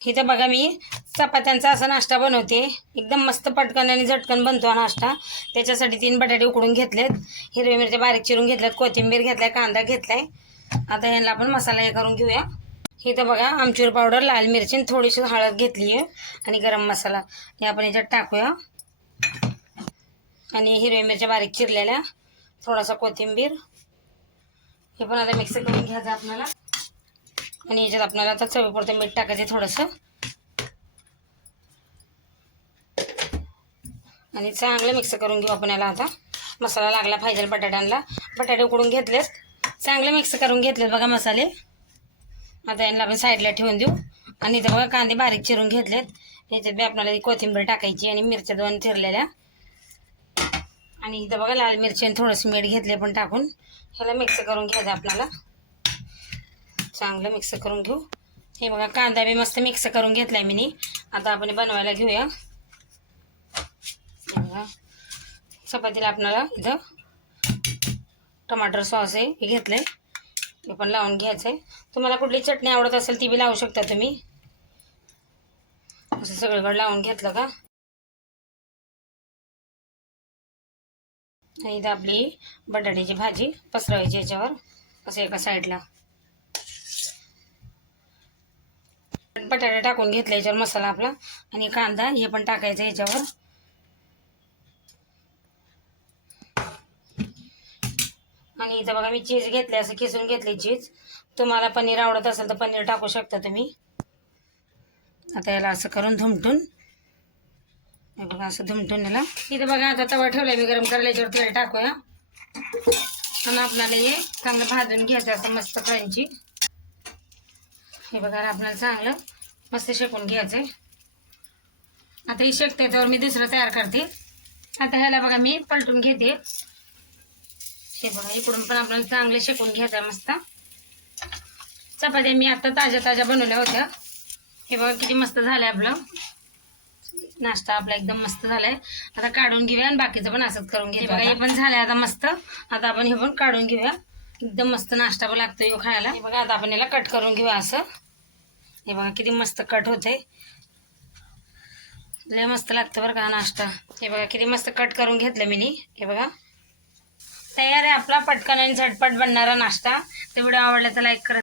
इथं बघा मी चपात्यांचा असा नाश्ता बनवते. एकदम मस्त पटकन आणि झटकन बनतो हा नाश्ता. त्याच्यासाठी तीन बटाटे उकडून घेतलेत. हिरव्या मिरच्या बारीक चिरून घेतल्यात. कोथिंबीर घेतलाय कांदा घेतलाय. आता यांना आपण मसाला हे करून घेऊया. इथं बघा आमचूर पावडर लाल मिरची थोडीशी हळद घेतली आहे आणि गरम मसाला हे आपण याच्यात टाकूया. आणि हिरव्या मिरच्या बारीक चिरलेल्या. थोडासा कोथिंबीर. हे पण आता मिक्स करून घ्यायचं आपल्याला. आणि याच्यात आपल्याला आता चवीपुरतं मीठ टाकायचं थोडंसं. आणि चांगलं मिक्स करून घेऊ आपण याला आता. मसाला लागला पाहिजे बटाट्यांना बटाटे उकडून घेतलेस चांगलं मिक्स करून घेतलेत बघा मसाले. आता यांना आपण साईडला ठेवून देऊ. आणि इथं बघा कांदे बारीक चिरून घेतलेत. याच्यात बी आपल्याला कोथिंबीर टाकायची आणि मिरच्या दोन चिरलेल्या. आणि इथं बघा लाल मिरची आणि थोडंसं मीठ घेतले पण टाकून. ह्याला मिक्स करून घ्यायचं आपल्याला. चांगलं मिक्स करून घेऊ. हे बघा कांदा बी मस्त मिक्स करून घेतलाय मी आता आपण बनवायला घेऊया. बघा चपातीला आपल्याला इथं टमाटर सॉस आहे हे घेतलंय. हे पण लावून घ्यायचं आहे तुम्हाला कुठली चटणी आवडत असेल ती बी लावू शकता तुम्ही. असं सगळीकडे लावून घेतलं का? इथं आपली बटाट्याची भाजी पसरवायची याच्यावर असं एका साईडला. बटाटे टाकून घेतले याच्यावर मसाला आपला. आणि कांदा हे पण टाकायचं याच्यावर. आणि इथं बघा मी चीज घेतले असं किसून घेतले चीज. तुम्हाला पनीर आवडत असेल तर पनीर टाकू शकता तुम्ही. आता याला असं करून धुमटून. हे बघा असं धुमटून याला. इथं बघा आता तवा ठेवलाय मी गरम करायला याच्यावर तेल टाकूया. आणि आपल्याला हे चांगलं भाजून घ्यायचं असं मस्त क्रंची हे बघा आपल्याला चांगलं मस्त शेकून घ्यायचं. आता ही शेकते त्यावर मी दुसरं तयार करते. आता ह्याला बघा मी पलटून घेते. हे बघा इकडून पण आपल्याला चांगले शेकून घ्यायचं मस्त. चपात्या मी आता ताज्या ताज्या बनवल्या होत्या. हे बघा किती मस्त झालं आपलं. नाश्ता आपला एकदम मस्त झालाय. आता काढून घेऊया आणि बाकीचं पण असंच करून घेऊया बघा हे पण झालंय आता मस्त. आता आपण हे पण काढून घेऊया. एकदम मस्त नाश्ता पण लागतो यो खायला. हे बघा आता आपण याला कट करून घेऊया असं. हे बघा किती मस्त कट होते लय मस्त लागतं बरं का नाश्ता. हे बघा किती मस्त कट करून घेतलं मी हे बघा. तयार आहे आपला पटकन आणि झटपट बनणारा नाश्ता. तर व्हिडिओ आवडला तर लाईक करा.